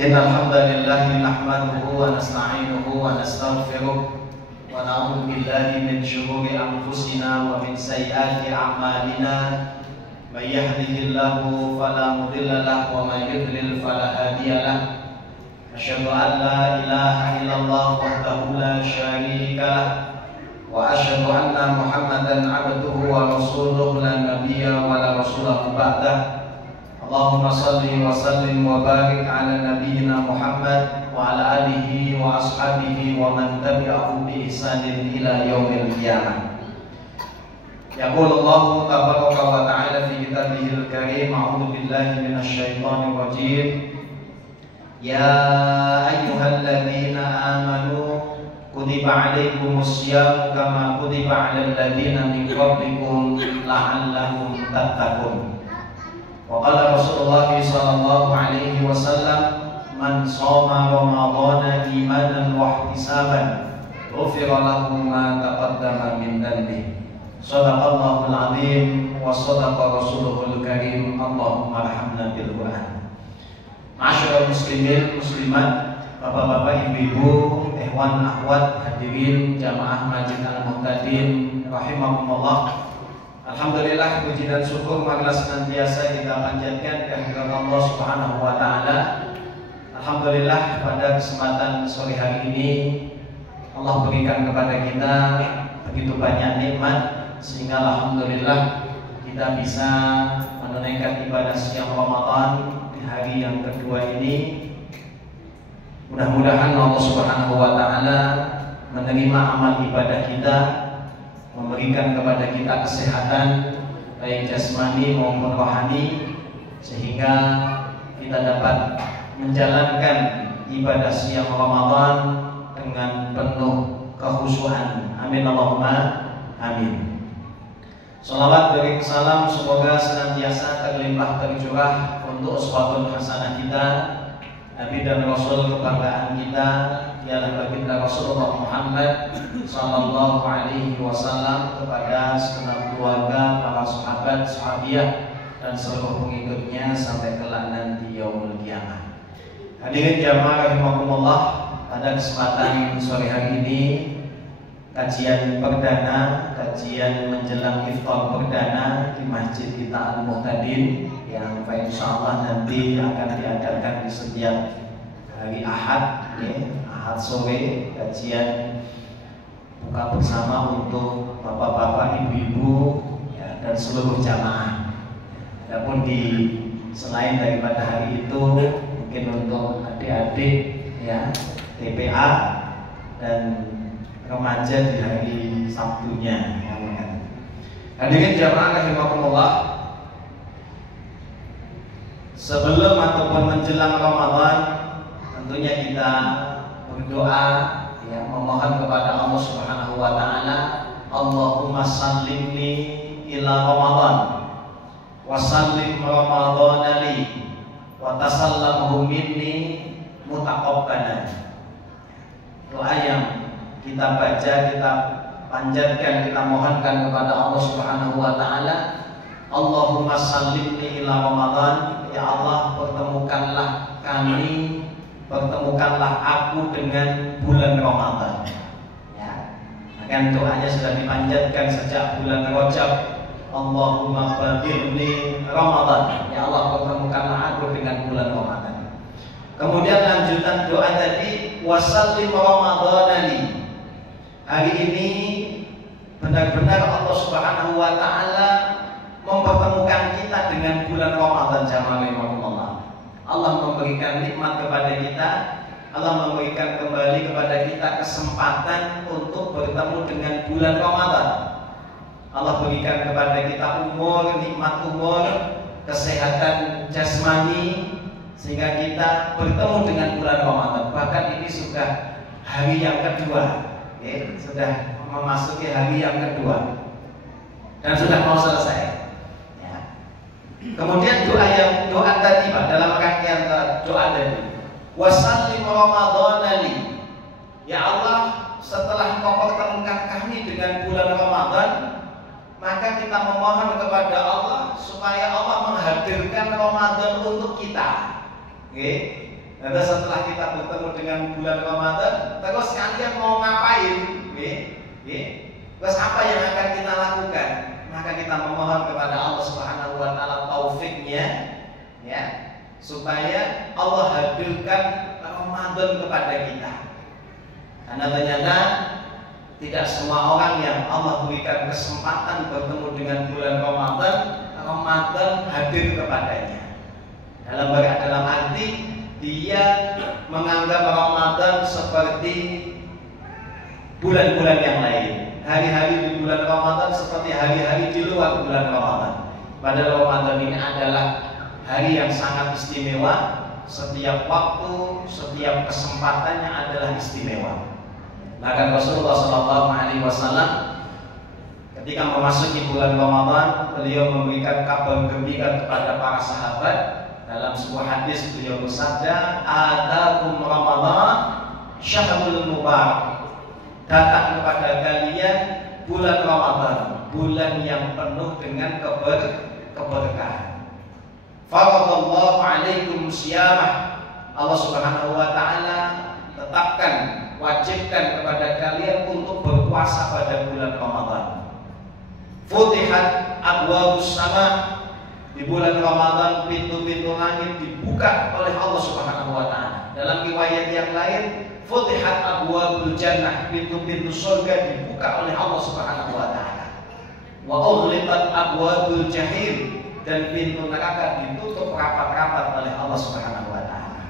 Innal hamdalillah nahmaduhu wa nasta'inuhu wa nastaghfiruh wa na'udzu billahi min shururi anfusina wa min sayyiati a'malina. May yahdihillahu fala mudilla lahu wa may yudlil fala hadiya lahu. Asyhadu an la ilaha illallah wahdahu la syarika lahu wa asyhadu anna Muhammadan 'abduhu wa rasuluhu la nabiyya wa la rasulahu ba'dah. Allahumma salli wa sallim wa barik ala nabiyyina Muhammad wa ala alihi wa ashabihi wa man tabi'ahu bi ihsanin ila yaumil qiyamah. Yaqulu Allahu tabaraka wa ta'ala fi kitabihil karim, a'udzu billahi minasy syaithanir rajim. Ya ayyuhalladzina amanu kutiba 'alaikumus syiyam kama kutiba 'alal ladzina min qablikum la'allakum tattaqun. Wa qala Rasulullah sallallahu alaihi wasallam, man shoma ramadhana imanan wa ihtisaban ghufira lahu ma taqaddama min dhanbihi. Shadaqallahul azim wa shadaqa rasuluhul karim. Allahumma arhamna bil Qur'an. Ma'asyiral muslimin muslimat, bapak-bapak, ibu-ibu, ikhwan akhwat, hadirin jamaah Masjid Al-Muhtadin rahimakumullah. Alhamdulillah, puji dan syukur marilah senantiasa kita panjatkan kehadirat Allah Subhanahu wa taala. Alhamdulillah, pada kesempatan sore hari ini Allah berikan kepada kita begitu banyak nikmat sehingga alhamdulillah kita bisa menunaikan ibadah siang Ramadan di hari yang kedua ini. Mudah-mudahan Allah Subhanahu wa taala menerima amal ibadah kita, memberikan kepada kita kesehatan baik jasmani maupun rohani, sehingga kita dapat menjalankan ibadah siang Ramadan dengan penuh kekhusyuan. Amin Allahumma amin. Shalawat beri salam semoga senantiasa terlimpah tercurah untuk uswatun hasanah kita, Nabi dan Rasul kebanggaan kita, ialah baginda Rasulullah Muhammad sallallahu alaihi wasallam, kepada segenap keluarga, para sahabat, sahabiah dan seluruh pengikutnya sampai kelak nanti yaumul qiyamah. Hadirin jamaah rahimakumullah, pada kesempatan sore hari ini kajian perdana, kajian menjelang iftar perdana di Masjid kita Al-Muhtadin yang insyaallah nanti akan diadakan di setiap hari Ahad, Ahad sore, kajian buka bersama untuk bapak-bapak, ibu-ibu dan seluruh jamaah. Adapun di selain daripada hari itu mungkin untuk adik-adik TPA dan remaja di hari Sabtunya. Hadirin jamaah rahimakumullah, sebelum ataupun menjelang Ramadan tentunya kita berdoa, memohon kepada Allah Subhanahu wa taala, Allahumma sallimni ila Ramadan wa sallim Ramadan li wa tasallamhu minni mutaqabbalan. Doa yang kita baca, kita panjatkan, kita mohonkan kepada Allah Subhanahu wa taala, Allahumma sallimni ila Ramadan, ya Allah pertemukanlah kami, pertemukanlah aku dengan bulan Ramadan. Kan doanya sudah dipanjatkan sejak bulan Rajab, Allahumma balighni Ramadan, ya Allah pertemukanlah aku dengan bulan Ramadan. Kemudian lanjutan doa tadi, wasallim Ramadhanali. Hari ini benar-benar Allah Subhanahu wa taala mempertemukan kita dengan bulan Ramadan. Jamaah, Allah memberikan nikmat kepada kita, Allah memberikan kembali kepada kita kesempatan untuk bertemu dengan bulan Ramadan. Allah berikan kepada kita umur, nikmat umur, kesehatan jasmani, sehingga kita bertemu dengan bulan Ramadan. Bahkan ini sudah hari yang kedua, sudah memasuki hari yang kedua dan sudah mau selesai. Kemudian doa tadi Pak, dalam rangkaian doa tadi, wasallim Ramadhanali, ya Allah setelah Engkau pertemukan kami dengan bulan Ramadan, maka kita memohon kepada Allah supaya Allah menghadirkan Ramadan untuk kita. Nanti setelah kita bertemu dengan bulan Ramadan, terus kalian mau ngapain? Terus apa yang akan kita lakukan? Maka kita memohon kepada Allah Subhanahu wa taala taufiknya, ya, supaya Allah hadirkan Ramadan kepada kita. Karena ternyata tidak semua orang yang Allah berikan kesempatan bertemu dengan bulan Ramadan hadir kepadanya. Dalam arti dia menganggap Ramadan seperti bulan-bulan yang lain. Hari-hari di bulan Ramadan seperti hari-hari di luar bulan Ramadan. Padahal Ramadan ini adalah hari yang sangat istimewa. Setiap waktu, setiap kesempatannya adalah istimewa. Bahkan Rasulullah SAW ketika memasuki bulan Ramadan, beliau memberikan kabar gembira kepada para sahabat. Dalam sebuah hadis beliau bersabda, "Atakum Ramadan syahrul mubarak." Datang kepada kalian bulan Ramadan, bulan yang penuh dengan keberkahan. Faradallahu alaikum siyamah. Allah Subhanahu wa taala tetapkan, wajibkan kepada kalian untuk berpuasa pada bulan Ramadan. Futihat abwabus sama. Di bulan Ramadan pintu-pintu langit dibuka oleh Allah Subhanahu wa taala. Dalam riwayat yang lain, futihat abwabul jannah, pintu-pintu surga dibuka oleh Allah Subhanahu wa taala. Wa ughliqat abwabul jahim, dan pintu neraka ditutup rapat-rapat oleh Allah Subhanahu wa taala.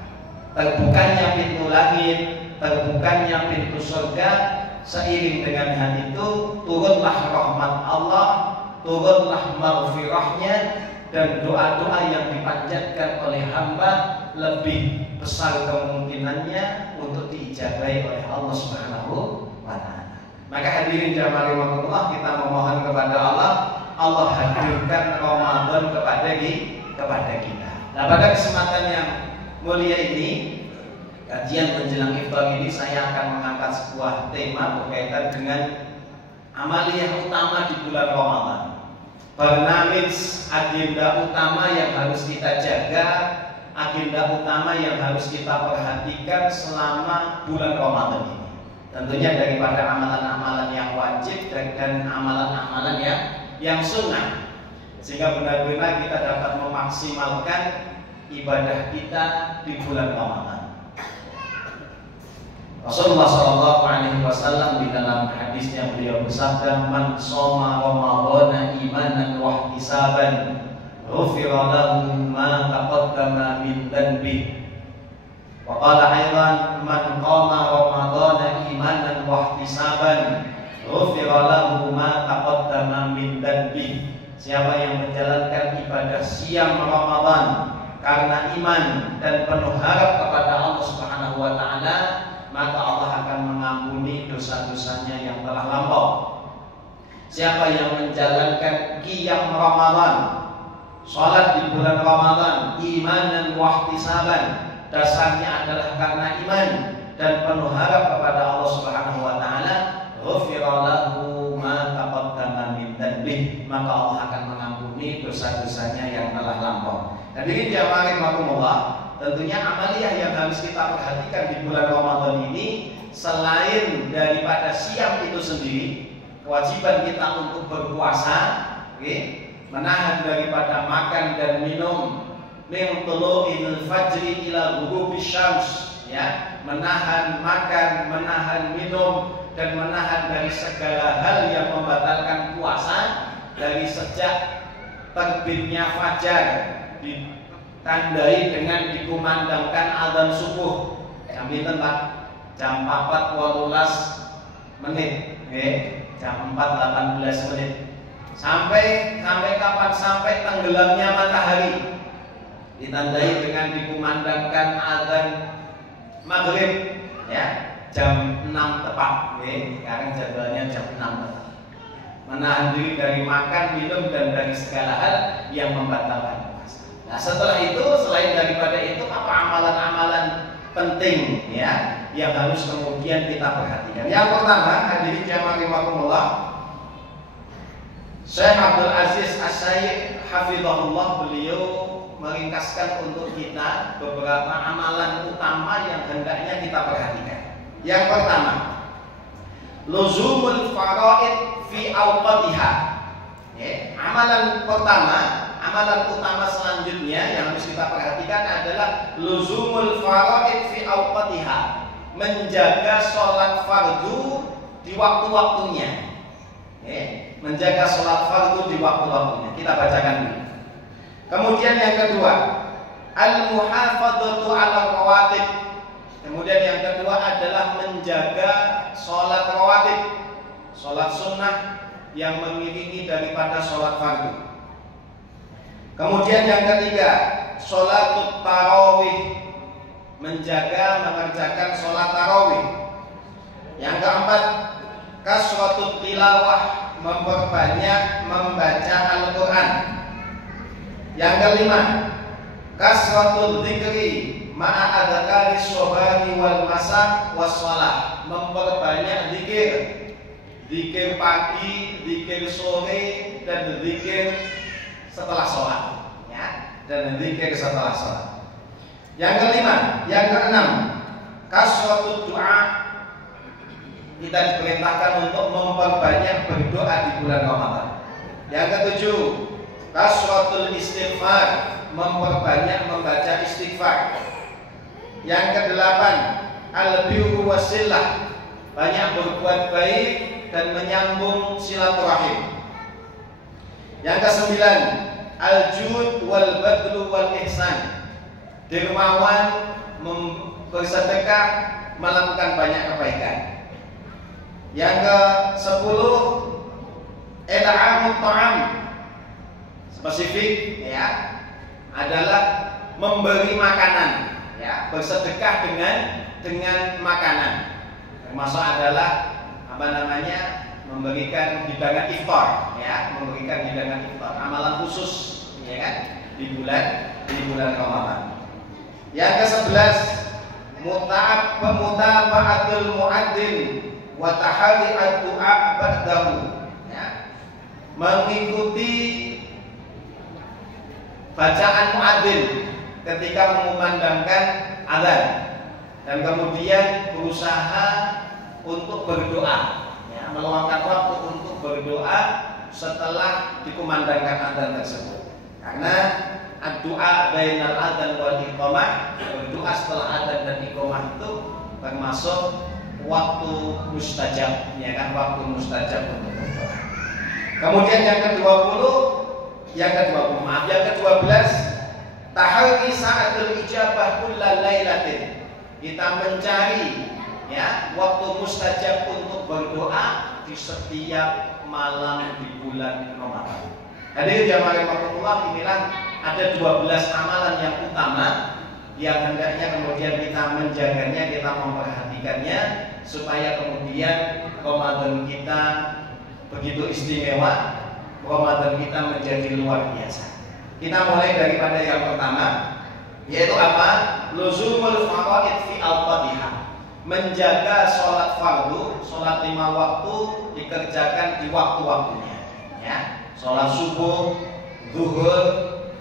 Terbukanya pintu langit, terbukanya pintu surga, seiring dengan hal itu turunlah rahmat Allah, turunlah maghfirahnya, dan doa-doa yang dipanjatkan oleh hamba lebih besar kemungkinannya untuk diijabahi oleh Allah Subhanahu wa taala. Maka hadirin jamaah rahimakumullah, kita memohon kepada Allah hadirkan Ramadan kepada kita. Nah, pada kesempatan yang mulia ini, kajian menjelang iftar ini, saya akan mengangkat sebuah tema berkaitan dengan amaliyah utama di bulan Ramadan. Barnamij, agenda utama yang harus kita jaga, agenda utama yang harus kita perhatikan selama bulan Ramadan ini. Tentunya daripada amalan-amalan yang wajib dan amalan-amalan yang sunnah, sehingga benar-benar kita dapat memaksimalkan ibadah kita di bulan Ramadan. Rasulullah SAW di dalam hadisnya beliau bersabda, "Man shoma Ramadhana imanan wa ihtisaban, ghufira lahu ma taqaddama min dhanbi." Wa qala aidan, "Man qama Ramadhana imanan wa ihtisaban, ghufira lahu ma taqaddama min dhanbi." Siapa yang menjalankan ibadah siam Ramadan karena iman dan penuh harap kepada Allah Subhanahu wa taala, maka Allah akan mengampuni dosa-dosanya yang telah lampau. Siapa yang menjalankan qiyam Ramadan, salat di bulan Ramadan, imanan wa ihtisaban, dasarnya adalah karena iman dan penuh harap kepada Allah Subhanahu wa taala, ghufira lahu ma taqaddama min dhanbi, maka Allah akan mengampuni dosa-dosanya yang telah lampau. Dan ini jamaah rahimakumullah, tentunya amaliyah yang harus kita perhatikan di bulan Ramadan ini, selain daripada siam itu sendiri, kewajiban kita untuk berpuasa, menahan daripada makan dan minum, min tulu'il fajri ila ghurubis syams, ya, menahan makan, menahan minum, dan menahan dari segala hal yang membatalkan puasa, dari sejak terbitnya fajar ditandai dengan dikumandangkan azan subuh, ambil tempat jam 4:18, jam 4:18, sampai kapan? Sampai tenggelamnya matahari, ditandai dengan dikumandangkan azan maghrib, ya, jam 6 tepat. Sekarang jadwalnya jam 6 tepat. Menahan diri dari makan, minum, dan dari segala hal yang membatalkan puasa. Nah, setelah itu, selain daripada itu, apa amalan-amalan penting, ya, yang harus kemudian kita perhatikan? Yang pertama, hadirin jamaah rahimakumullah, Syekh Abdul Aziz As-Syaikh hafizahullah, beliau meringkaskan untuk kita beberapa amalan utama yang hendaknya kita perhatikan. Yang pertama, luzumul faraid fi awqatiha. Amalan pertama, amalan utama selanjutnya yang harus kita perhatikan adalah luzumul faraid fi awqatiha, menjaga sholat fardu di waktu-waktunya. Menjaga sholat fardu di waktu-waktunya. Kita bacakan dulu. Kemudian yang kedua, al-muhafadzatu 'ala rawatib. Kemudian yang kedua adalah menjaga sholat rawatib, sholat sunnah yang mengiringi daripada sholat fardu. Kemudian yang ketiga, sholatut tarawih, menjaga mengerjakan sholat tarawih. Yang keempat, kasratut tilawah, memperbanyak membaca Al-Quran. Yang kelima, kasratul dzikri ma'a adzkari shabari wal masa was shalah, memperbanyak zikir, zikir pagi, zikir sore, dan zikir setelah sholat, ya, dan zikir setelah sholat. Yang kelima, yang keenam, kasratul doa, kita diperintahkan untuk memperbanyak berdoa di bulan Ramadan. Yang ketujuh, kasratul istighfar, memperbanyak membaca istighfar. Yang kedelapan, al-birru wasilah, banyak berbuat baik dan menyambung silaturahim. Yang kesembilan, al-jud wal badlu wal ihsan, dermawan, bersedekah, melakukan banyak kebaikan. Yang ke-10, it'amut ta'am, spesifik, ya, adalah memberi makanan, ya, bersedekah dengan makanan. Termasuk adalah memberikan hidangan iftar, ya, memberikan hidangan iftar, amalan khusus, ya kan, di bulan Ramadan. Yang ke-11, mutaba'atul muadzin wa tahari ad-du'a ba'dahu, ya, mengikuti bacaan muadzin ketika mengumandangkan azan, dan kemudian berusaha untuk berdoa, ya, meluangkan waktu untuk berdoa setelah dikumandangkan azan tersebut. Karena ad-du'a bainal adzan wal iqamah, berdoa setelah adzan dan iqamah itu termasuk waktu mustajab, ya kan, waktu mustajab untuk berdoa. Kemudian yang ke-12, tahari sa'atul ijabah kullal lailatin, kita mencari, ya, waktu mustajab untuk berdoa di setiap malam di bulan Ramadan. Hadirin jamaah rahimakumullah, inilah ada 12 amalan yang utama yang hendaknya kemudian kita menjaganya, kita memperhatikannya, supaya kemudian Ramadan kita begitu istimewa, Ramadan kita menjadi luar biasa. Kita mulai daripada yang pertama, yaitu apa? Luzumul faraid fi awqatiha, menjaga sholat fardu, sholat 5 waktu dikerjakan di waktu-waktunya, ya. Sholat subuh, zuhur,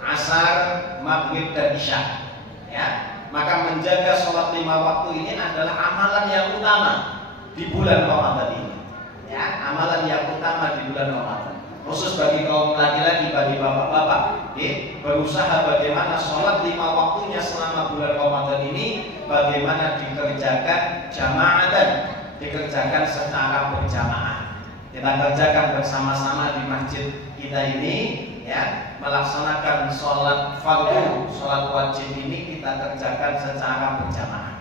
asar, maghrib, dan isya, ya. Maka menjaga sholat 5 waktu ini adalah amalan yang utama di bulan Ramadan ini, ya, amalan yang utama di bulan Ramadan. Khusus bagi kaum laki-laki, bagi bapak-bapak, berusaha bagaimana sholat 5 waktunya selama bulan Ramadan ini, bagaimana dikerjakan jamaatan, dikerjakan secara berjamaah. Kita kerjakan bersama-sama di masjid kita ini, ya, melaksanakan sholat fardu, sholat wajib ini kita kerjakan secara berjamaah.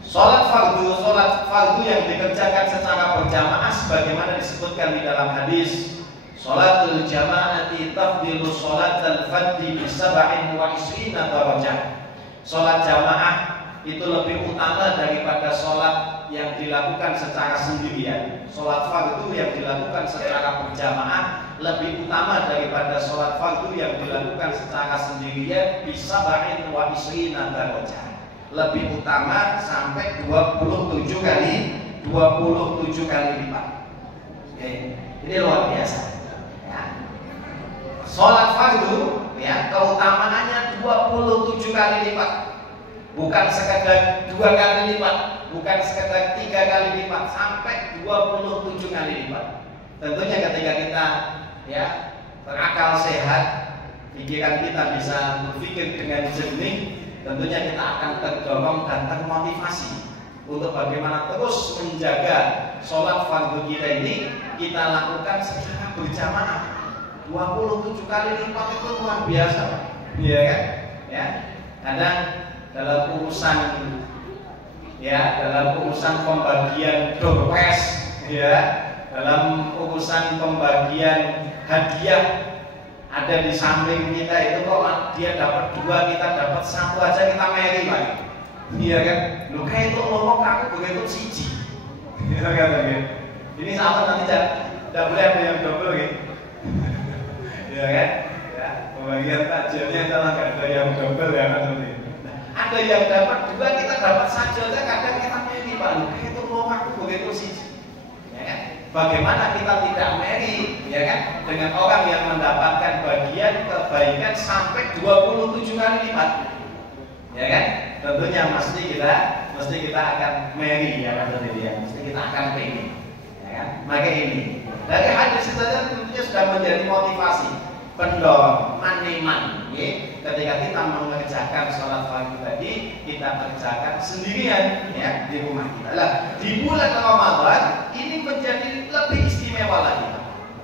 Sholat fardu yang dikerjakan secara berjamaah sebagaimana disebutkan di dalam hadis, sholatul jama'ati tafdilu sholatal fadhi bi 27 darajah. Sholat jamaah itu lebih utama daripada sholat yang dilakukan secara sendirian. Sholat fardu yang dilakukan secara berjamaah lebih utama daripada sholat fardu yang dilakukan secara sendirian bi 27 darajah. Lebih utama sampai 27 kali lipat. Oke. Ini luar biasa, ya. Sholat fardu ya, keutamaannya 27 kali lipat. Bukan sekedar 2 kali lipat, bukan sekedar 3 kali lipat, sampai 27 kali lipat. Tentunya ketika kita ya berakal sehat, pikiran kita bisa berpikir dengan jernih, tentunya kita akan terdorong dan termotivasi untuk bagaimana terus menjaga sholat fardu kita ini kita lakukan secara berjamaah. 27 kali lipat itu luar biasa, iya kan? Ya, kadang dalam urusan pembagian doorpress, ya, dalam urusan pembagian hadiah, ada di samping kita itu kok dia dapat 2, kita dapat 1 aja kita meri lagi, iya kan? Lu kayak itu ngomong aku begitu siji, iya kan? Ini sahabat nanti tidak boleh ada yang double gitu, iya kan? Ya, pembagian takjilnya salah, nggak ada yang double ya kan? Ada yang dapat 2, kita dapat saja, kadang kita meri Pak, lu kayak itu ngomong aku begitu siji, ya kan? Bagaimana kita tidak meri, ya kan, dengan orang yang mendapatkan bagian kebaikan sampai 27 kali lipat, ya kan? Tentunya mesti kita akan meri, ya kan, mesti kita akan pengen, ya kan? Maka ini dari hadis itu tentunya sudah menjadi motivasi, pendorong, maniman, ya. Ketika kita mengerjakan sholat fardu tadi, kita kerjakan sendirian, ya, di rumah kita. Lah, di bulan Ramadan ini menjadi lebih istimewa lagi,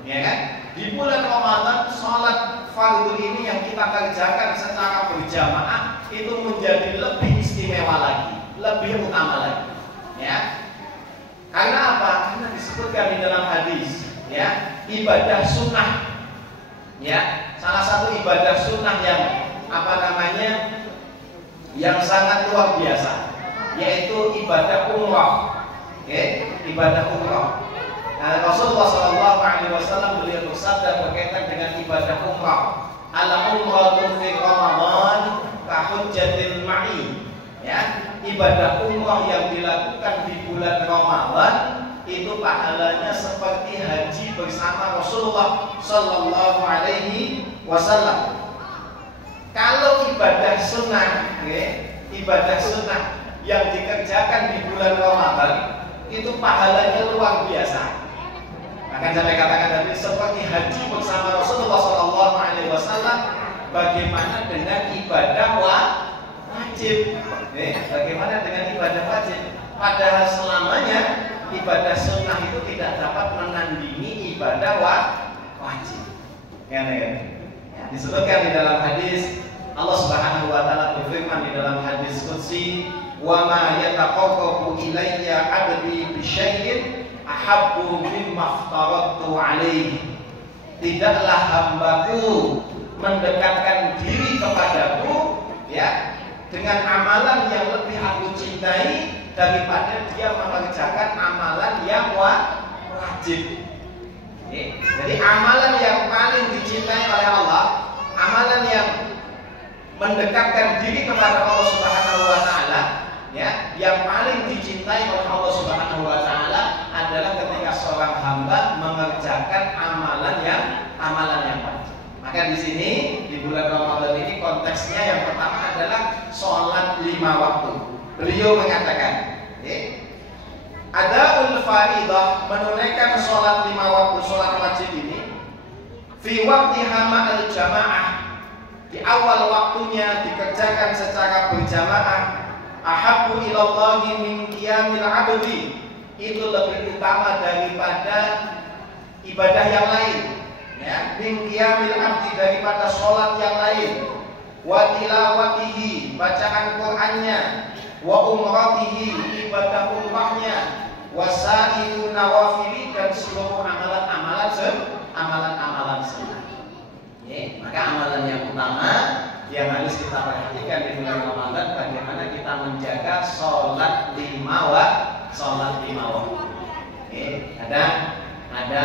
ya kan? Di bulan Ramadan sholat fardu ini yang kita kerjakan secara berjamaah itu menjadi lebih istimewa lagi, lebih utama lagi, ya. Karena apa? Karena disebutkan di dalam hadis, ya, ibadah sunnah, ya, salah satu ibadah sunnah yang yang sangat luar biasa, yaitu ibadah umrah, ibadah umrah. Nah, Rasulullah SAW beliau bersabda berkaitan dengan ibadah umrah, al-umratu fi Ramadan ka hujjatil ma'i, ya, ibadah umrah yang dilakukan di bulan Ramadan itu pahalanya seperti haji bersama Rasulullah Sallallahu Alaihi Wasallam. Kalau ibadah sunnah, ibadah sunnah yang dikerjakan di bulan Ramadan itu pahalanya luar biasa. Akan saya katakan tadi seperti haji bersama Rasulullah Sallallahu Alaihi Wasallam. Bagaimana dengan ibadah wajib? Bagaimana dengan ibadah wajib? Padahal selamanya ibadah sunnah itu tidak dapat menandingi ibadah wajib. Ya, disebutkan di dalam hadis Allah Subhanahu wa taala berfirman di dalam hadis qudsi, "Wa ma yataqarrabu ilayya 'abdi bi syai'in ahabbu mimma aftaradtu 'alaihi." Tidaklah hambaku mendekatkan diri kepadaku, ya, dengan amalan yang lebih aku cintai daripada dia mengerjakan amalan yang wajib. Jadi amalan yang paling dicintai oleh Allah, amalan yang mendekatkan diri kepada Allah Subhanahu wa taala, ya, yang paling dicintai oleh Allah Subhanahu wa taala adalah ketika seorang hamba mengerjakan amalan yang wajib. Maka di sini di bulan Ramadan ini konteksnya yang pertama adalah sholat 5 waktu. Beliau mengatakan, adaul faridah, menunaikan sholat 5 waktu, sholat wajib ini fi waqtiha ma'al jamaah, di awal waktunya dikerjakan secara berjamaah, ahabbu ilallahi min qiyamil abdi, itu lebih utama daripada ibadah yang lain, ya, min qiyamil abdi, daripada sholat yang lain, wa tilawatihi, bacaan Qur'annya, wa umratihi, ibadah umrahnya, wa sa'iru nawafili, dan seluruh amalan-amalan sunnah. Maka amalan yang utama yang harus kita perhatikan di bulan Ramadan, bagaimana kita menjaga sholat 5 waktu. Ada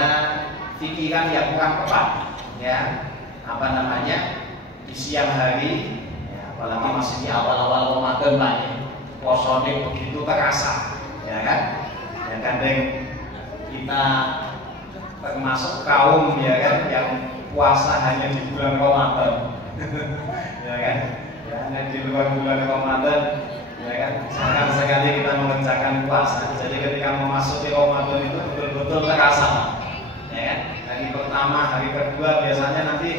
pikiran yang kurang tepat, ya, di siang hari, ya, apalagi masih di awal-awal Ramadan banyak posone begitu terasa, ya kan? Yang kadang kita termasuk kaum, ya kan, yang puasa hanya di bulan Ramadan, Ya kan? Ya, di luar bulan Ramadan, ya kan? Jangan sekali kita mengerjakan puasa. Jadi ketika memasuki Ramadan itu betul-betul terasa, ya kan? Hari pertama, hari kedua biasanya nanti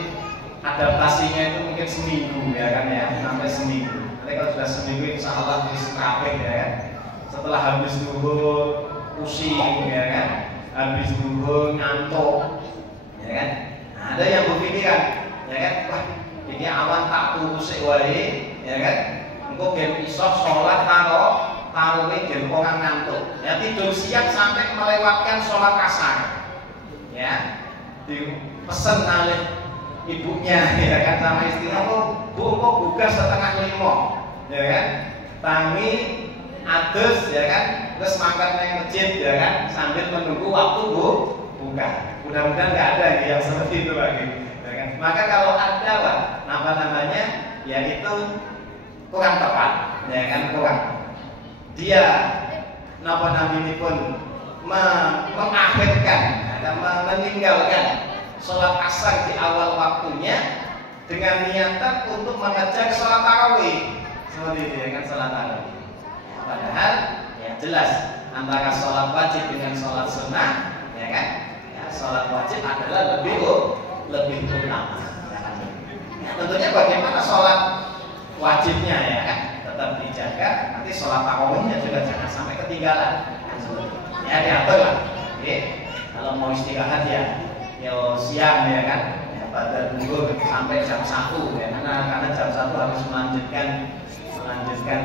adaptasinya itu mungkin seminggu, ya kan ya, sampai seminggu. Nanti kalau sudah seminggu, insya Allah bisa kabeh, ya kan? Setelah habis duhur pusing, ya kan? Habis duhur ngantuk, ya kan? Nah, ada yang berpikiran, ya kan? Wah, ini awan tak turus wae, ya kan? Engko gen iso salat karo gen orang ngantuk. Ya tidur siang sampai melewatkan sholat asar. Ya, dipesen oleh ibunya, ya kan, sama istrinya, bu kok buka setengah 5, ya kan? Tangi adus, ya kan? Terus makan yang masjid, ya kan? Sambil menunggu waktu buka. Mudah-mudahan nggak ada yang seperti itu lagi, ya kan? Maka kalau ada, Pak, apa namanya, ya itu kurang tepat, ya kan? Kurang. Dia namanya pun mengakhirkan dan meninggalkan sholat asar di awal waktunya dengan niatan untuk mengejar sholat tarawih, seperti itu, ya kan? Sholat tarawih. Padahal ya jelas antara sholat wajib dengan sholat sunnah, ya kan? Ya, sholat wajib adalah lebih utama. Ya, tentunya bagaimana sholat wajibnya, ya kan? Tetap dijaga. Nanti sholat tarawihnya juga jangan sampai ketinggalan. Ya diatur lah. Oke. Kalau mau istirahat ya siang, ya kan? Ya, pada dulu sampai jam 1, ya, karena jam 1 harus melanjutkan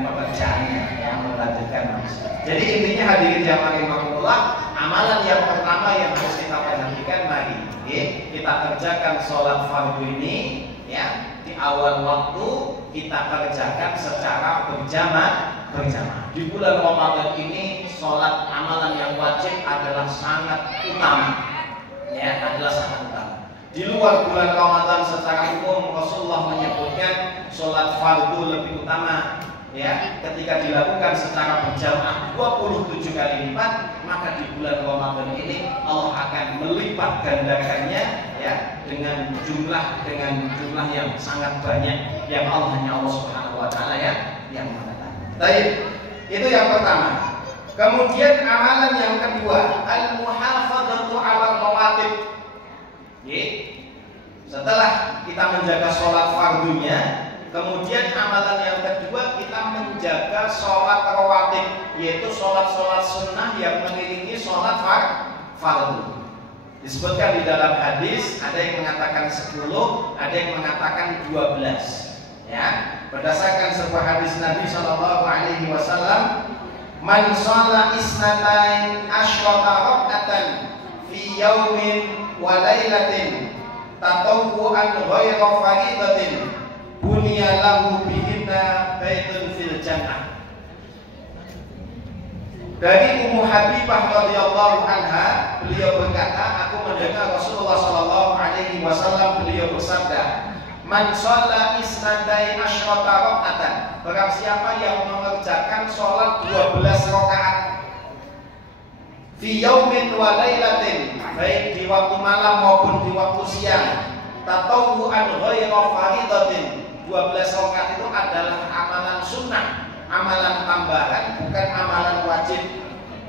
pekerjaannya, ya, melanjutkan manusia. Jadi intinya hadirin yang rahimakumullah, amalan yang pertama yang harus kita perhatikan, mari kita kerjakan sholat fardu ini, ya, di awal waktu kita kerjakan secara berjamaah. Di bulan Ramadan ini sholat amalan yang wajib adalah sangat utama, ya, adalah sangat utama. Di luar bulan Ramadan secara umum Rasulullah menyebutkan sholat fardu lebih utama, ya, ketika dilakukan secara berjamaah 27 kali lipat, maka di bulan Ramadan ini Allah akan melipat gandakannya, ya, dengan jumlah yang sangat banyak yang hanya Allah Subhanahu wa taala, ya, yang mengetahui. Baik, itu yang pertama. Kemudian amalan yang kedua, al-muhafadzatu 'alal rawatib. Setelah kita menjaga sholat fardunya, kemudian amalan yang kedua kita menjaga sholat rawatib, yaitu sholat sunnah yang mengiringi sholat fardu. Disebutkan di dalam hadis, ada yang mengatakan 10, ada yang mengatakan 12. Ya, berdasarkan sebuah hadis Nabi Shallallahu Alaihi Wasallam, man shalla isnatain asyrata rak'atan fi yaumin wa lailatin tatawwu'an ghairu faridatin bunya lahu bihinna baitun fil jannah. Dari Ummu Habibah radhiyallahu anha, beliau berkata, aku mendengar Rasulullah Shallallahu Alaihi Wasallam beliau bersabda, man shalla isnatai asyrata rak'atan, barang siapa yang mengerjakan sholat 12 rakaat fi yaumin wa lailatin, baik di waktu malam maupun di waktu siang, tatawwu'an ghairu faridatin, 12 rakaat itu adalah amalan sunnah, amalan tambahan, bukan amalan wajib.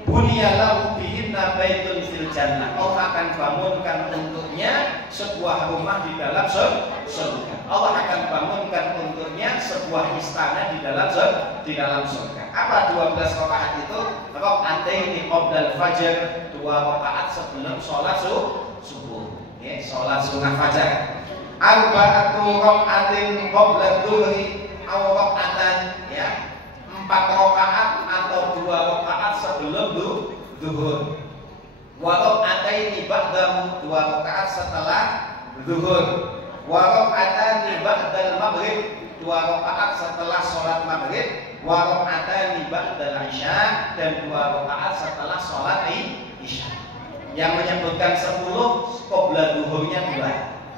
Bunya lahu bihinna baitun fil jannah, Allah akan bangunkan untuknya sebuah rumah di dalam surga. Allah akan bangunkan untuknya sebuah istana di dalam surga. Apa 12 rakaat itu? Raka'ataini qabla al-fajr, 2 rakaat sebelum sholat subuh. Ya, sholat sunnah fajar. Arba'atu raka'atin qabla dhuhri aw raka'atan, ya, 4 rakaat atau 2 rakaat sebelum zuhur. Wa raka'ataini ba'dahu, 2 rakaat setelah zuhur. Wa raka'atani ba'dal maghrib, 2 rakaat setelah sholat maghrib. Wa raka'atani ba'dal isya, dan 2 rakaat setelah sholat isya. Yang menyebutkan 10 qabla zuhurnya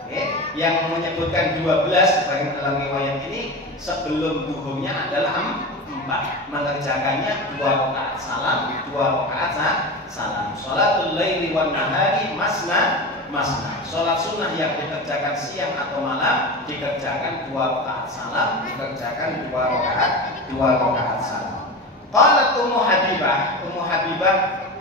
2. Yang menyebutkan 12 bagi dalam riwayat ini sebelum zuhurnya adalah 4. Mengerjakannya 2 rakaat salam, 2 rakaat salam. Sholatul laili wan nahari masna masna. Sholat sunnah yang dikerjakan siang atau malam dikerjakan 2 rakaat salam, dikerjakan 2 rakaat salam. Qalat Ummu Habibah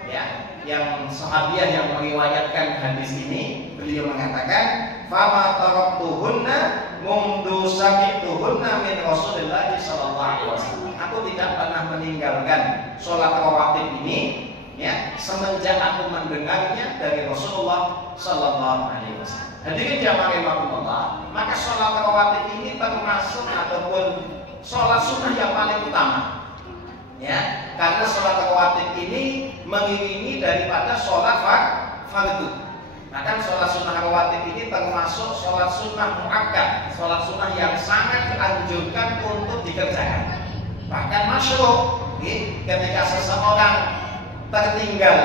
ya, yang sahabiah yang meriwayatkan hadis ini, beliau mengatakan, "Fama taraktuhunna mundu samituhunna min Rasulillah sallallahu alaihi wasallam." Aku tidak pernah meninggalkan sholat rawatib ini ya, semenjak aku mendengarnya dari Rasulullah sallallahu alaihi wasallam. Hadirin jamaah rahimakumullah, maka sholat rawatib ini termasuk ataupun sholat sunnah yang paling utama. Ya, karena sholat rawatib ini mengiringi daripada sholat fardu. Bahkan sholat sunnah rawatib ini termasuk sholat sunnah muakkad, sholat sunnah yang sangat dianjurkan untuk dikerjakan. Bahkan masyhur ketika seseorang tertinggal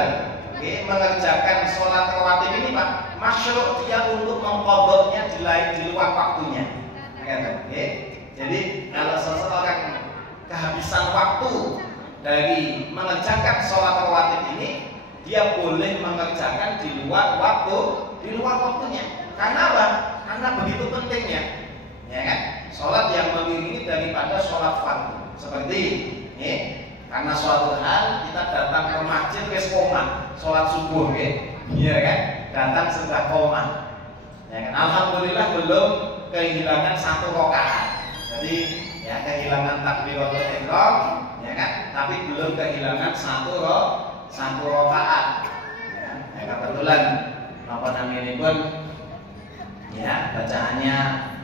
mengerjakan sholat rawatib ini, Pak, masyhur dia untuk mengqadhanya di luar waktunya. Jadi kalau seseorang kehabisan waktu dari mengerjakan sholat rawatib ini, dia boleh mengerjakan di luar waktunya. Karena apa? Karena begitu pentingnya, ya kan? Sholat yang mengiringi daripada sholat fardu. Seperti karena suatu hal kita datang ke masjid wis koma, sholat subuh, iya kan? Datang sudah koma, ya kan? Alhamdulillah belum kehilangan 1 rakaat. Jadi ya kehilangan takbiratul ihram, ya kan? Tapi belum kehilangan 1 rakaat. Ya, kebetulan apa namanya pun ya bacaannya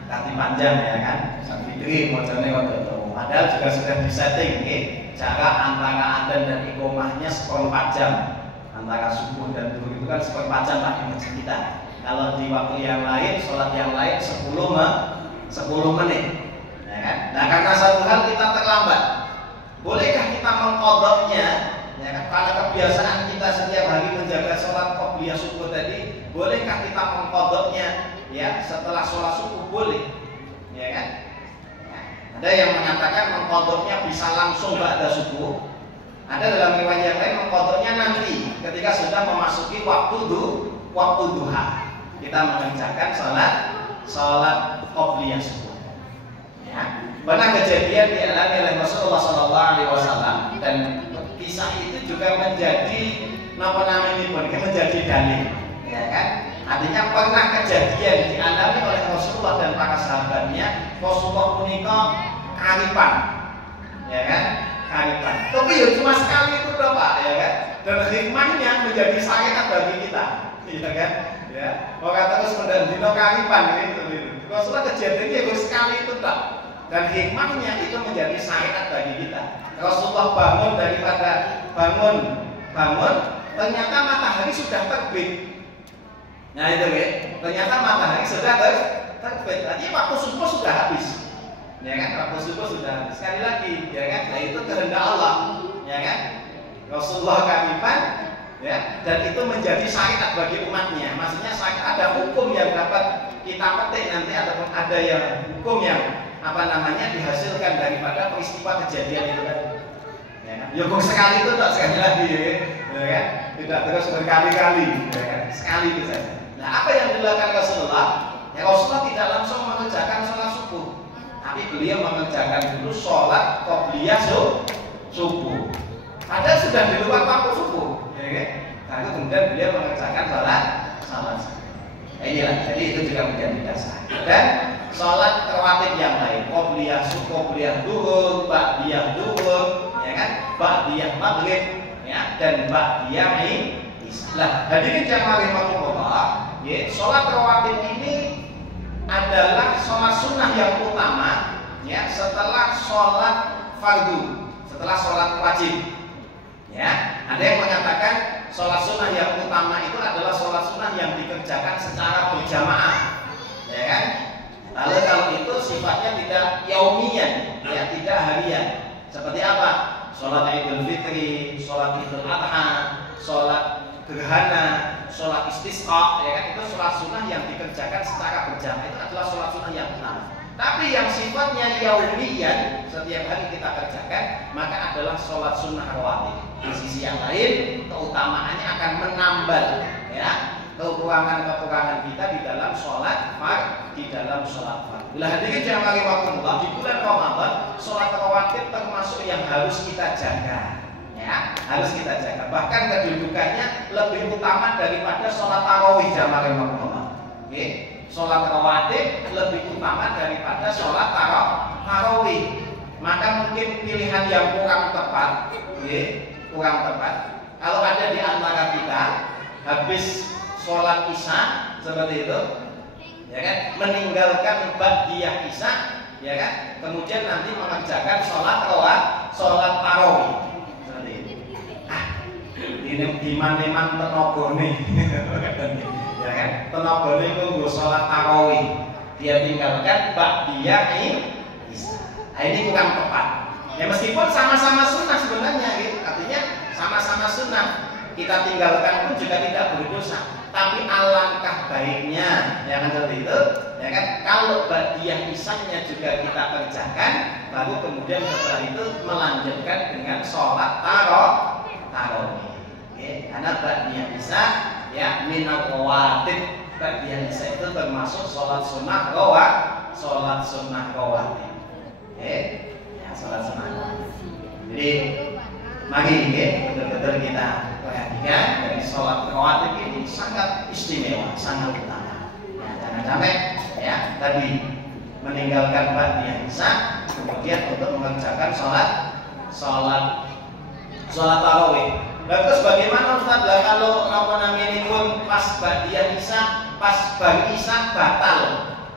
kaki panjang, ya kan? Fitri macamnya waktu itu. Padahal juga sudah disetting, jarak antara adzan dan iqomahnya 1/4 jam. Antara subuh dan zuhur itu kan 1/4 jam Pak di masjid kita. Kalau di waktu yang lain, sholat yang lain 10 menit. Ya kan? Nah, karena satu hal kita terlambat, bolehkah kita mengqadhanya? Ya kan? Karena kebiasaan kita setiap hari menjaga sholat qobliyah subuh tadi, bolehkah kita mengqadhanya ya setelah sholat subuh? Boleh, ya kan? Ada yang mengatakan mengqadhanya bisa langsung ba'da subuh. Ada dalam riwayat yang lain mengqadhanya nanti ketika sudah memasuki waktu duha. Kita mengerjakan sholat qobliyah subuh. Ya. Pernah kejadian dialami oleh Rasulullah SAW, dan kisah itu juga menjadi menjadi dalil, ya kan? Artinya pernah kejadian dialami oleh Rasulullah dan para sahabatnya. Rasulullah punika karipan, ya kan? Karipan. Tapi ya cuma sekali itu toh Pak, ya kan? Dan hikmahnya menjadi syariat bagi kita, ya kan? Ya, orang terus mendandino karipan gitu. Rasulullah kejadiannya baru sekali itu toh. Dan hikmahnya itu menjadi syariat bagi kita. Rasulullah bangun ternyata matahari sudah terbit. Nah itu ya, ternyata matahari sudah terbit. Berarti waktu subuh sudah habis, ya kan? Waktu subuh sudah habis. Sekali lagi, ya kan? Nah itu kehendak Allah, ya kan? Rasulullah karipan, ya, dan itu menjadi syariat bagi umatnya. Maksudnya syariat, ada hukum yang dapat kita petik nanti, ataupun ada yang hukum yang dihasilkan daripada peristiwa kejadian itu kan. Ya kan? Ya bukan sekali itu tak sekali lagi, ya kan? Tidak terus berkali-kali, ya kan? Sekali itu saja. Nah, apa yang dilakukan Rasulullah? Ya Rasulullah tidak langsung mengerjakan sholat subuh, tapi beliau mengerjakan dulu sholat qobliyah subuh. Padahal sudah di luar waktu subuh, ya kan? Lalu kemudian beliau mengerjakan sholat subuh. Inilah, jadi itu juga menjadi dasar. Dan sholat rawatib yang lain, qobliyah subuh, qobliyah duhur, ba'diyah duhur, ya kan? Ba'diyah maghrib, ya, dan ba'diyah islah. Hadirin jamaah rahimakumullah, ya, sholat rawatib ini adalah sholat sunnah yang utama, ya, setelah sholat fardu, setelah sholat wajib. Ya, ada yang mengatakan sholat sunnah yang utama itu adalah sholat sunnah yang dikerjakan secara berjamaah, ya kan? Lalu kalau itu sifatnya tidak yaumiyan, ya, tidak harian. Seperti apa? Sholat Idul Fitri, sholat Idul Adha, sholat gerhana, sholat istisqa, ya kan? Itu sholat sunnah yang dikerjakan secara berjamaah, itu adalah sholat sunnah yang utama. Tapi yang sifatnya yaumiyan, setiap hari kita kerjakan, maka adalah sholat sunnah rawatib. Di sisi yang lain, keutamaannya akan menambal, ya, kekurangan kita di dalam sholat fardu. Lah hadirin jamaah rahimakumullah, di bulan Ramadan sholat rawatib termasuk yang harus kita jaga. Ya, harus kita jaga. Bahkan kedudukannya lebih utama daripada sholat tarawih jamaah rahimakumullah. Oke, sholat rawatib lebih utama daripada sholat tarawih. Maka mungkin pilihan yang kurang tepat, kurang tepat. Kalau ada di antara kita habis sholat isya seperti itu, ya kan, meninggalkan ba'diyah isya, ya kan, kemudian nanti mengerjakan sholat tarawih seperti itu. Ini diman-diman tenogone, ya kan, tenogone itu gue sholat tarawih, dia tinggalkan ba'diyah isya. Nah, ini kurang tepat. Ya meskipun sama-sama sunnah sebenarnya, gitu. Artinya sama-sama sunnah. Kita tinggalkan pun juga tidak berdosa. Tapi alangkah baiknya, ya kan seperti itu, ya kan? Kalau ba'diyah isanya juga kita kerjakan, baru kemudian setelah itu melanjutkan dengan sholat tarawih. Karena ba'diyah isa, ya minal rawatib. Ba'diyah isa itu termasuk sholat sunnah rawatib. Ya, sholat sunnah. Jadi mari betul-betul kita perhatikan dari sholat rawatib ini sangat istimewa, sangat utama. Ya, jangan sampai ya tadi meninggalkan ba'diyah isya kemudian untuk mengerjakan sholat tarawih. Terus bagaimana Ustaz lah kalau ini pun pas ba'diyah isya, pas bar isya batal,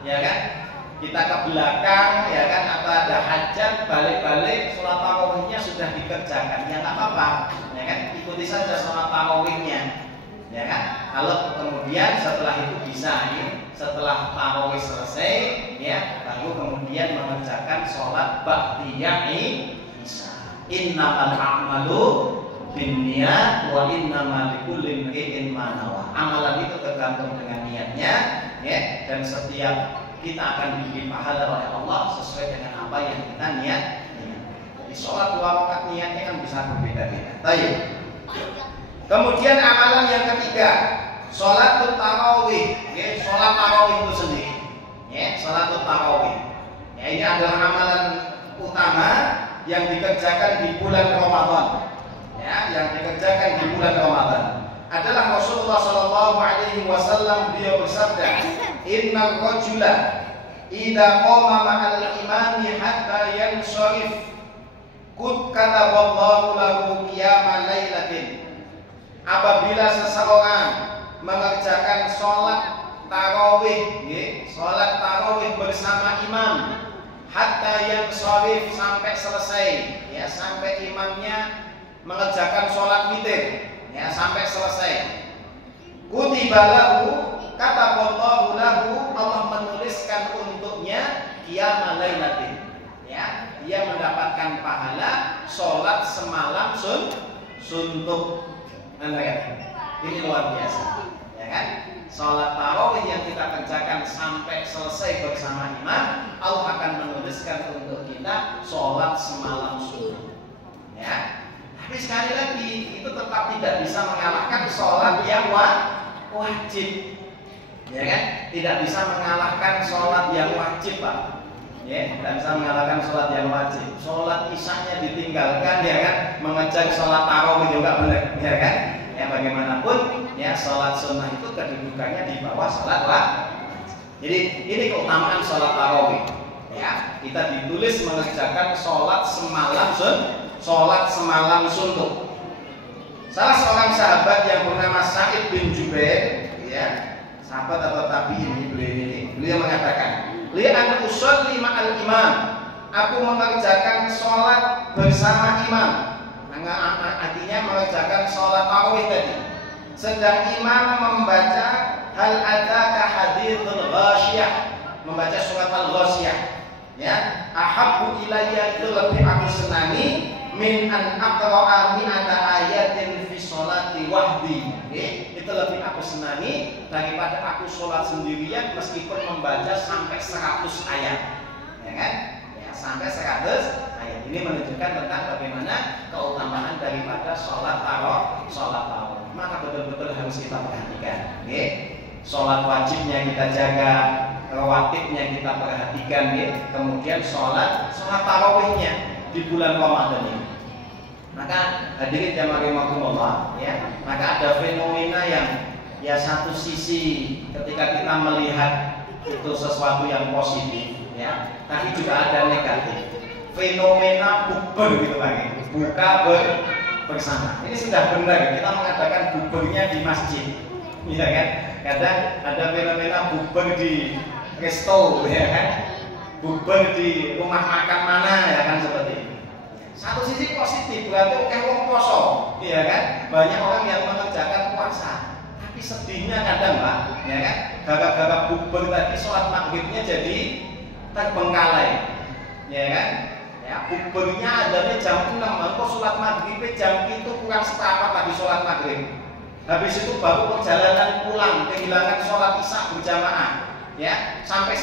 ya kan? Kita ke belakang, ya kan, atau ada hajat, balik-balik sholat tarawihnya sudah dikerjakan, ya nggak apa-apa, ya kan, ikuti saja sholat tarawihnya, ya kan. Kalau kemudian setelah itu bisa, ya, setelah tarawih selesai, ya, lalu kemudian mengerjakan sholat ba'diyah isya. Innamal a'malu binniyat wa innamal likulli imri'in ma nawa. Amalan itu tergantung dengan niatnya, ya, dan setiap kita akan diberi pahala oleh Allah sesuai dengan apa yang kita niat. Jadi sholat 2 rakaat niatnya kan bisa berbeda-beda. Baik. Kemudian amalan yang ketiga, sholat tarawih. Ya, sholat tarawih itu sendiri. Ya, sholat tarawih. Ya, ini adalah amalan utama yang dikerjakan di bulan Ramadan. Ya, yang dikerjakan di bulan Ramadan. Adalah Rasulullah Shallallahu Alaihi Wasallam, beliau bersabda, Innal rajula idza qama ma'al imami hatta yansharif qad kataballahu lahu qiyama lailatin. Apabila seseorang mengerjakan sholat tarawih, sholat tarawih bersama imam, hatta yansharif sampai selesai, ya, sampai imamnya mengerjakan sholat witir, ya, sampai selesai. Kutiba lahu, kata Allahu lahu, Allah menuliskan untuknya qiyamul lailatin, ya, dia mendapatkan pahala sholat semalam suntuk. Ini luar biasa, ya kan? Sholat tarawih yang kita kerjakan sampai selesai bersama imam, Allah akan menuliskan untuk kita sholat semalam suntuk, ya. Tapi sekali lagi itu tetap tidak bisa mengalahkan sholat yang wajib, ya kan? Tidak bisa mengalahkan sholat yang wajib, Pak. Ya, tidak bisa mengalahkan sholat yang wajib. Sholat isyanya ditinggalkan, ya kan? Mengejar sholat tarawih juga benar, ya kan? Ya bagaimanapun, ya sholat sunnah itu kedudukannya di bawah sholat wajib. Jadi ini keutamaan sholat tarawih. Ya, kita ditulis mengerjakan sholat semalam suntuk. Salah seorang sahabat yang bernama Sa'id bin Jubair, ya, sahabat atau tabi'in beliau mengatakan, li'an usolli ma'al imam, aku mengerjakan sholat bersama imam. Artinya mengerjakan sholat tarawih tadi. Sedang imam membaca hal adaka hadithul ghasyiyah, membaca surat al-ghasyiyah, ya, ahabbu ilayya, itu lebih aku senangi min an aqra'a mi'ata ayatin fi sholati wahdi. Itu lebih aku senangi daripada aku sholat sendirian meskipun membaca sampai 100 ayat, ya kan? Ya, sampai 100 ayat. Ini menunjukkan tentang bagaimana keutamaan daripada sholat tarawih. maka betul-betul harus kita perhatikan. Okay? Sholat wajibnya kita jaga, rawatibnya kita perhatikan, kemudian sholat tarawihnya di bulan Ramadan ini. Maka hadirin jamaah rahimakumullah, ya, maka ada fenomena yang ya satu sisi ketika kita melihat itu sesuatu yang positif, ya, tapi juga ada negatif. Fenomena bukber gitu lagi, buka bersama. Ini sudah benar kita mengadakan bukbernya di masjid, ya kan? Kadang ada fenomena bukber di resto, ya kan? Bukber di rumah makan mana, ya kan, seperti ini. Satu sisi positif, berarti oke wong poso, ya kan? Banyak orang yang mengerjakan puasa. Tapi sedihnya kadang, Pak, ya kan? Gara-gara bukber tadi sholat maghribnya jadi terbengkalai, ya kan? Ya, bukbernya adanya jam 6, engkau sholat maghrib jam itu kurang seperempat lagi sholat maghrib. Habis itu baru perjalanan pulang, kehilangan sholat isya berjamaah, ya, sampai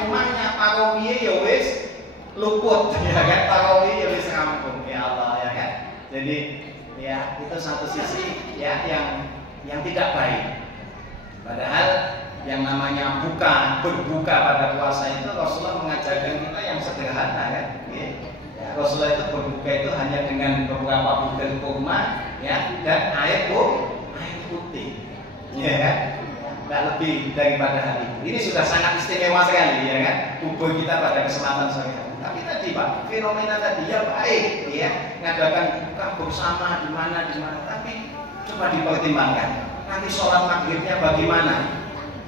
rumahnya tarawih ya wis luput, ya kan, tarawih ya wis rampung, ya Allah, ya kan. Jadi ya itu satu sisi ya yang tidak baik. Padahal yang namanya berbuka pada puasa itu Rasulullah mengajarkan kita yang sederhana, kan. Ya, Rasulullah itu berbuka itu hanya dengan beberapa butir kurma, ya, dan air putih, ya kan, nggak lebih daripada hal itu. Ini sudah sangat istimewa sekali, ya kan, bubur kita pada kesempatan sore hari. Tapi tadi Pak, fenomena tadi ya baik, ya, ngadakan buka bersama di mana, tapi coba dipertimbangkan. Nanti sholat maghribnya bagaimana?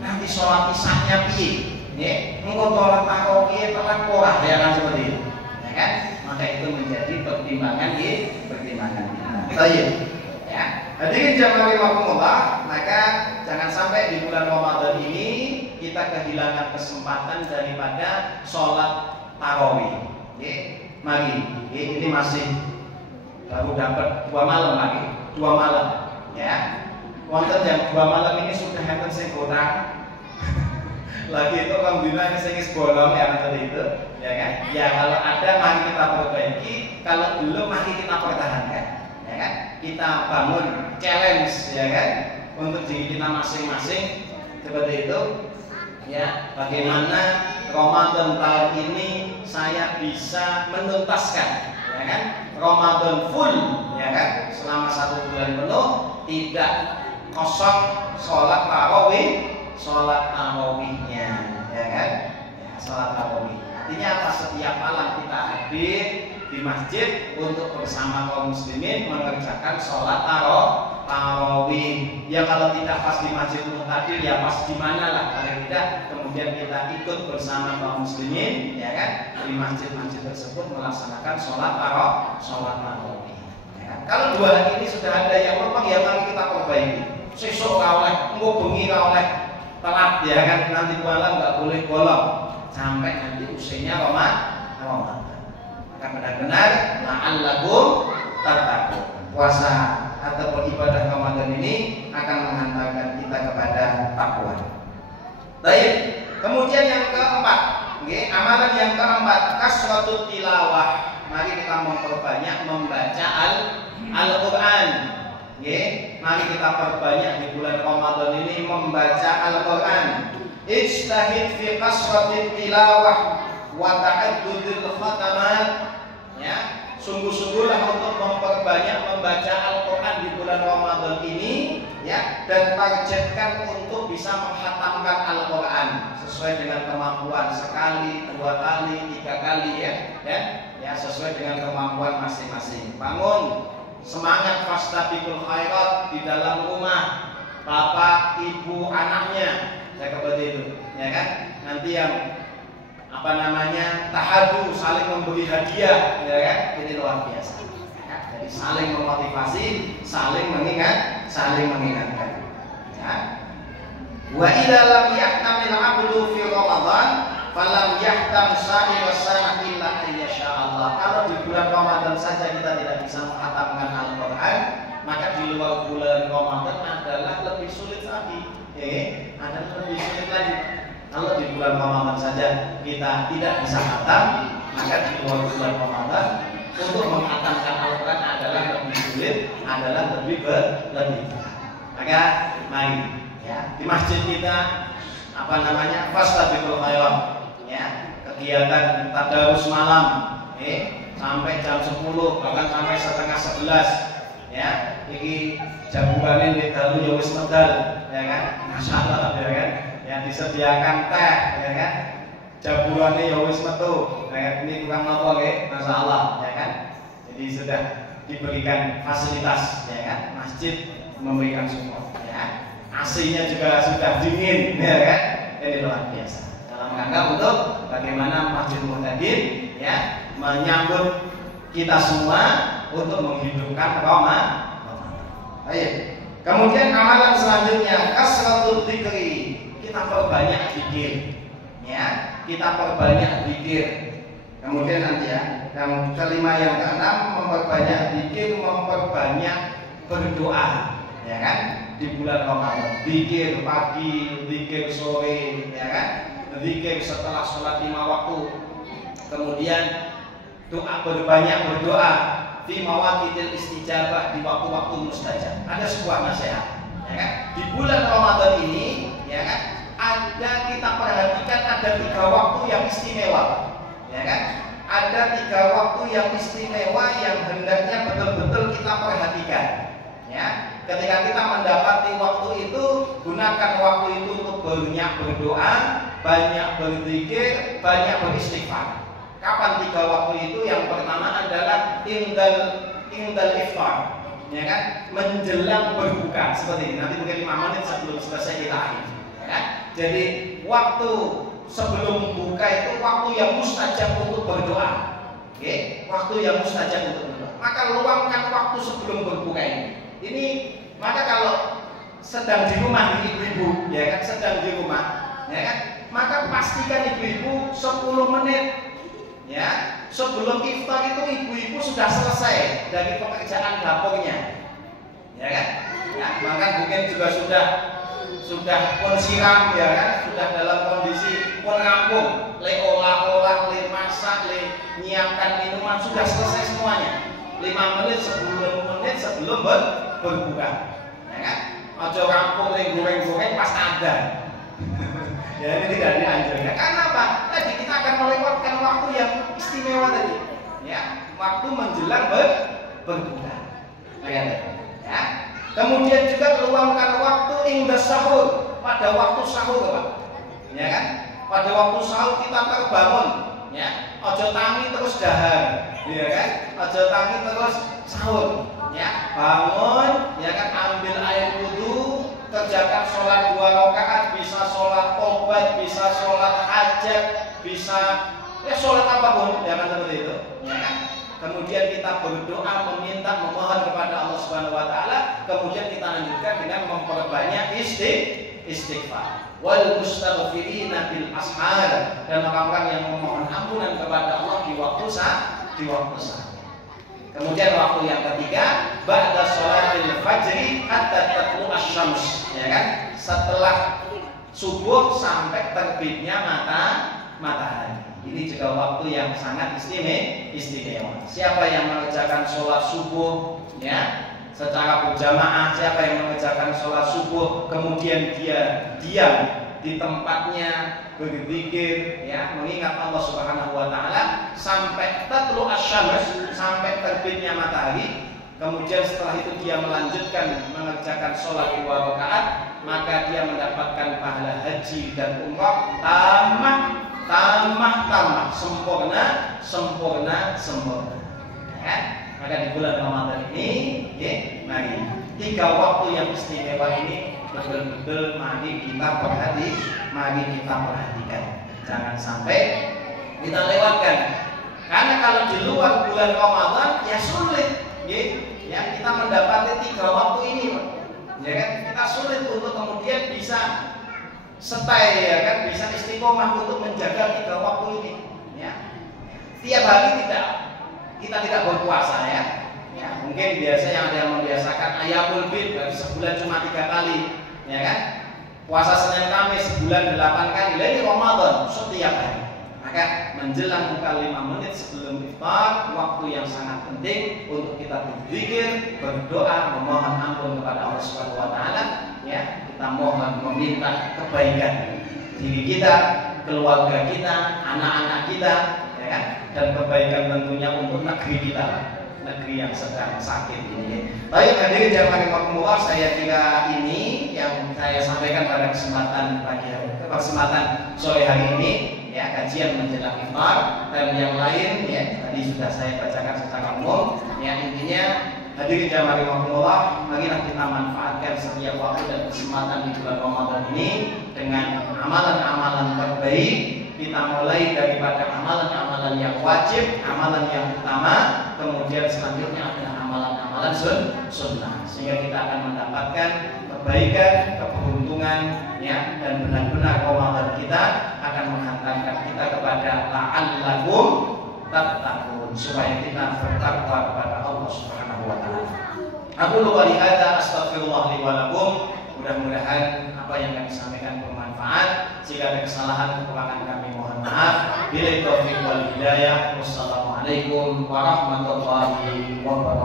Nanti sholat isya-nya piye? Ya, engkau sholat tarawih telat porah, ya kan, seperti itu, ya kan? Maka itu menjadi pertimbangan kita. Baik. Ya, hadirin jamaah rahimakumullah, maka jangan sampai di bulan Ramadan ini kita kehilangan kesempatan daripada sholat tarawih. Mari, ini masih baru dapat 2 malam lagi, 2 malam, ya. Wonten yang 2 malam ini sudah enten sing kurang. Lagi itu alhamdulillah ini sing bolong ya tadi itu, ya kan? Ya kalau ada mari kita perbaiki, kalau belum mari kita pertahankan. Ya kan? Kita bangun challenge, ya kan, untuk diri kita masing-masing seperti itu, ya. Bagaimana Ramadan tahun ini saya bisa menuntaskan, ya kan, Ramadan full, ya kan, selama 1 bulan penuh tidak kosong sholat tarawihnya, ya kan, ya, sholat tarawih. Artinya apa? Setiap malam kita hadir di masjid untuk bersama kaum muslimin mengerjakan sholat tarawih. Ya kalau tidak pas di masjid Muqtadir, ya pas di mana lah, paling tidak kemudian kita ikut bersama kaum muslimin, ya kan, di masjid-masjid tersebut melaksanakan sholat tarawih. Ya kan? Kalau 2 hari ini sudah ada yang lempeng, ya mari kita perbaiki. Sesuk oleh, engko bengi oleh telat, ya kan, nanti malam nggak boleh bolong sampai nanti usianya Ramadan. Maka benar-benar la'allakum tattaqun. Puasa atau ibadah Ramadan ini akan menghantarkan kita kepada takwa. Baik, kemudian yang keempat, amalan yang keempat, kasratut tilawah. Mari kita memperbanyak membaca Al-Qur'an. Mari kita perbanyak di bulan Ramadan ini membaca Al-Qur'an. Ijtahid fi kasratit tilawah wa ta'addudil khatamat. Ya, sungguh-sungguhlah untuk memperbanyak membaca Al-Qur'an di bulan Ramadan ini, ya, dan targetkan untuk bisa menghatamkan Al-Qur'an sesuai dengan kemampuan, sekali, 2 kali, 3 kali, ya, sesuai dengan kemampuan masing-masing. Bangun semangat fastabiqul khairat di dalam rumah, bapak, ibu, anaknya, ya seperti itu, ya kan? Nanti yang tahadu, saling memberi hadiah, ya kan? Ini luar biasa. Ya, jadi saling memotivasi, saling mengingatkan. Ya. Wa idza lam yahtamil 'abdu fi Ramadan falam yahtam sa'ira sana illa ayyasha Allah. Kalau di bulan Ramadan saja kita tidak bisa menghatamkan Al-Qur'an, maka di luar bulan Ramadan adalah lebih sulit lagi. Adalah lebih sulit lagi. Kalau di bulan Ramadan saja kita tidak bisa khatam, maka di luar bulan Ramadan untuk menghatamkan Al-Qur'an adalah lebih sulit, adalah lebih berat. Maka mari ya di masjid kita fastabiqul khairat ya, kegiatan tadarus malam sampai jam 10 bahkan sampai setengah 11 ya. Iki jabulane nek dalu ya wis medal ya kan, masyaallah ya kan, yang disediakan teh ya kan, jabulane ya wis metu ya kan, ini kurang apa nggih, masyaallah ya kan. Jadi sudah diberikan fasilitas ya kan, masjid memberikan support ya, AC-nya juga sudah dingin ya kan. Ini luar biasa dalam rangka untuk bagaimana Masjid Muhtadin ya menyambut kita semua untuk menghidupkan Ramadan. Baik. Kemudian amalan selanjutnya kasratul dzikri, kita perbanyak zikir ya, kita perbanyak zikir. Kemudian nanti ya, yang kelima yang keenam memperbanyak zikir, memperbanyak berdoa ya kan, di bulan Ramadan. Zikir pagi, zikir sore ya kan, zikir setelah sholat 5 waktu. Kemudian doa, berbanyak berdoa fi mawaqidil istijabah, di waktu-waktu mustajab. Ada sebuah nasihat ya kan, di bulan Ramadan ini ya kan, ada kita perhatikan ada 3 waktu yang istimewa ya kan, ada 3 waktu yang istimewa yang hendaknya betul-betul kita perhatikan ya. Ketika kita mendapati waktu itu, gunakan waktu itu untuk banyak berdoa, banyak berzikir, banyak beristighfar. Kapan 3 waktu itu? Yang pertama adalah indal iftar ya kan, menjelang berbuka seperti ini. Nanti mungkin 5 menit sebelum selesai kita akhir ya kan? Jadi waktu sebelum buka itu waktu yang mustajab untuk berdoa. Oke, waktu yang mustajab untuk berdoa. Maka luangkan waktu sebelum berbuka ini. Maka kalau sedang di rumah ibu-ibu ya kan, sedang di rumah ya kan, maka pastikan ibu-ibu 10 menit ya sebelum iftar itu ibu-ibu sudah selesai dari pekerjaan dapurnya ya kan ya, maka mungkin juga sudah pun siram ya kan, sudah dalam kondisi pun rampung, le olah-olah, le masak, le nyiapkan minuman, sudah selesai semuanya 5 menit sebelum berbuka ya kan. Ojo rampung le goreng-goreng pas ada ya, ini tidak dianjurkan. Karena apa? Tadi kita akan melewatkan waktu yang istimewa tadi ya, waktu menjelang berbuka ya. Kemudian juga luangkan waktu indah sahur, pada waktu sahur Pak ya kan, pada waktu sahur kita terbangun ya, ojo tangi terus dahar ya kan, ojo tangi terus sahur ya, bangun ya kan, ambil air wudu, kerjakan sholat 2 rakaat, bisa sholat tobat, bisa sholat hajat, bisa ya sholat apapun, jangan seperti itu ya kan. Kemudian kita berdoa, meminta, memohon kepada Allah Subhanahu wa taala. Kemudian kita lanjutkan dengan memperbanyak istighfar. Wal mustaghfirina bil ashar, dan orang-orang yang memohon ampunan kepada Allah di waktu saat. Kemudian waktu yang ketiga, ba'da sholatil fajri hatta tatlu asy-syams ya kan, setelah subuh sampai terbitnya matahari. Ini juga waktu yang sangat istimewa. Siapa yang mengerjakan sholat subuh ya secara berjamaah, siapa yang mengerjakan sholat subuh kemudian dia diam di tempatnya berzikir ya, mengingat Allah Subhanahu wa taala sampai tatlu asy-syams, sampai terbitnya matahari, kemudian setelah itu dia melanjutkan mengerjakan sholat 2 rakaat, maka dia mendapatkan pahala haji dan umrah tamah, sempurna ya. Maka di bulan Ramadan ini ya, mari 3 waktu yang istimewa ini betul-betul mari kita perhatikan, jangan sampai kita lewatkan. Karena kalau di luar bulan Ramadan ya sulit ya kita mendapati 3 waktu ini ya kan, kita sulit untuk kemudian bisa stay ya kan, bisa istiqomah untuk menjaga 3 waktu ini ya. Tiap hari kita tidak berpuasa ya. Mungkin biasa yang ada yang membiasakan ayamul bid, berarti sebulan cuma 3 kali ya kan, puasa Senin Kamis sebulan 8 kali. Ini Ramadan setiap hari. Maka menjelang buka 5 menit sebelum iftar, waktu yang sangat penting untuk kita berzikir, berdoa, memohon ampun kepada Allah Subhanahu wa taala, ya. Kita mohon meminta kebaikan diri kita, keluarga kita, anak-anak kita, ya kan? Dan kebaikan tentunya untuk negeri kita, negeri yang sedang sakit ini. Baik, hadirin jamaah rahimakumullah, saya kira ini yang saya sampaikan pada kesempatan sore hari ini. Ya, kajian menjelang iftar dan yang lain ya tadi sudah saya bacakan secara umum. Ya, intinya hadirin jamaah rahimakumullah, marilah kita manfaatkan setiap waktu dan kesempatan di bulan Ramadan ini dengan amalan-amalan terbaik. Kita mulai daripada amalan-amalan yang wajib, amalan yang utama, kemudian selanjutnya adalah amalan-amalan sunnah, sehingga kita akan mendapatkan kebaikan, keberuntungan, ya, dan benar-benar Ramadan kita akan menghantarkan kita kepada la'allakum tattaqun, supaya kita bertakwa kepada Allah Subhanahu wa taala. Aku lupa lihada, astagfirullah li wa lakum. Mudah-mudahan apa yang kami sampaikan bermanfaat. Jika ada kesalahan kekurangan kami mohon maaf. Billahi taufiq wal hidayah. Wassalamualaikum warahmatullahi wabarakatuh.